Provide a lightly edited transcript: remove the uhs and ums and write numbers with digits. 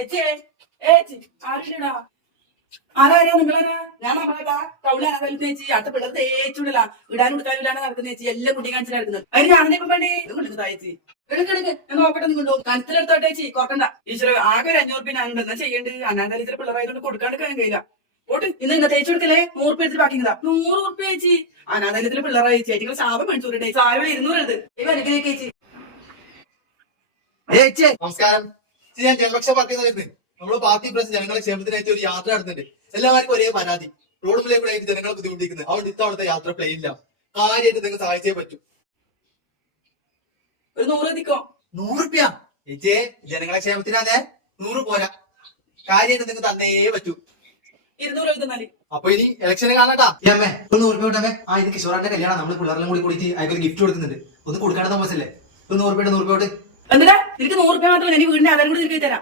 ഏച്ചേ ഏച്ചി ആരുടാ ആരാ നിങ്ങളാരാ ഞാൻ നമ്മളേട്ടാ ടൗണിലാണ് ചേച്ചി അടുത്ത പിള്ളേർ തേച്ചുവിടല ഇടാനും എടുക്കാനില്ലാണ്ട് നടക്കുന്ന ചേച്ചി എല്ലാം കുട്ടി കാണിച്ചാൽ നടക്കുന്നത് അതിന് ഞാനിപ്പോ വേണ്ടി തായച്ചി എടുക്കെടുക്ക് ഞാൻ നോക്കട്ടെ നിങ്ങളുണ്ടോ കനത്തിലെടുത്തോട്ടെ ചേച്ചി കുറക്കണ്ട ഈശ്വര ആകെ ഒരു 500 രൂപ ഞാനുണ്ട് എന്നാ ചെയ്യേണ്ടത് അനാഥാലയത്തിലെ പിള്ളേരായതുകൊണ്ട് കൊടുക്കാണ്ട് കഴിയില്ല പോട്ട് ഇന്ന് ഇങ്ങനെ തേച്ചു കൊടുക്കലേ 100 രൂപ എടുത്ത് ബാക്കി 100 രൂപ ചേച്ചി അനാഥാലയത്തിലെ പിള്ളേരായി ചേച്ചികൾ ശാപം മേടിച്ചോട്ടെ ചായ 200 എടുത്ത് ഇവ അനുഗ്രഹിക്ക് ചേച്ചി. നമസ്കാരം. ഞാൻ ജനപക്ഷ പാർട്ടി വരുന്നത് നമ്മള് പാർട്ടി പ്രസ് ജനങ്ങളെ ക്ഷേമത്തിനായിട്ട് ഒരു യാത്ര നടത്തുന്നുണ്ട്. എല്ലാവർക്കും ഒരേ പരാതി, റോഡ് മുതലേ കൂടെ ആയിട്ട് ജനങ്ങളെ ബുദ്ധിമുട്ടിക്കുന്നത്. അതുകൊണ്ട് ഇത്തവണത്തെ യാത്ര പ്ലെയിനില്ല. കാര്യമായിട്ട് നിങ്ങൾ സഹായിച്ചേ പറ്റൂ. ഒരു 100 എത്തിക്കോ. 100 രൂപ ചേച്ചിയെ, ജനങ്ങളെ ക്ഷേമത്തിനാതെ 100 പോരാ. കാര്യമായിട്ട് നിങ്ങൾ തന്നേ പറ്റൂ. 200 രൂപ തന്നാല്. അപ്പൊ ഇനി ഇലക്ഷന് കാണാട്ടാ. അമ്മേ 100 രൂപ വിട്ടമ്മേ. ഇത് കിഷോറാന്റെ കല്യാണം, നമ്മള് പിള്ളേരെല്ലാം കൂടി കൂടിയിട്ട് അയക്കൊരു ഗിഫ്റ്റ് കൊടുക്കുന്നുണ്ട്. ഒന്ന് കൊടുക്കാണ്ട് താമസല്ലേ. 100 രൂപ 100 രൂപ. എന്നിട്ടാ നിനക്ക് 100 രൂപ മാത്രമല്ല, എനിക്ക് വീടിന്റെ ആധാരം കൂടി തിരികെ തരാം.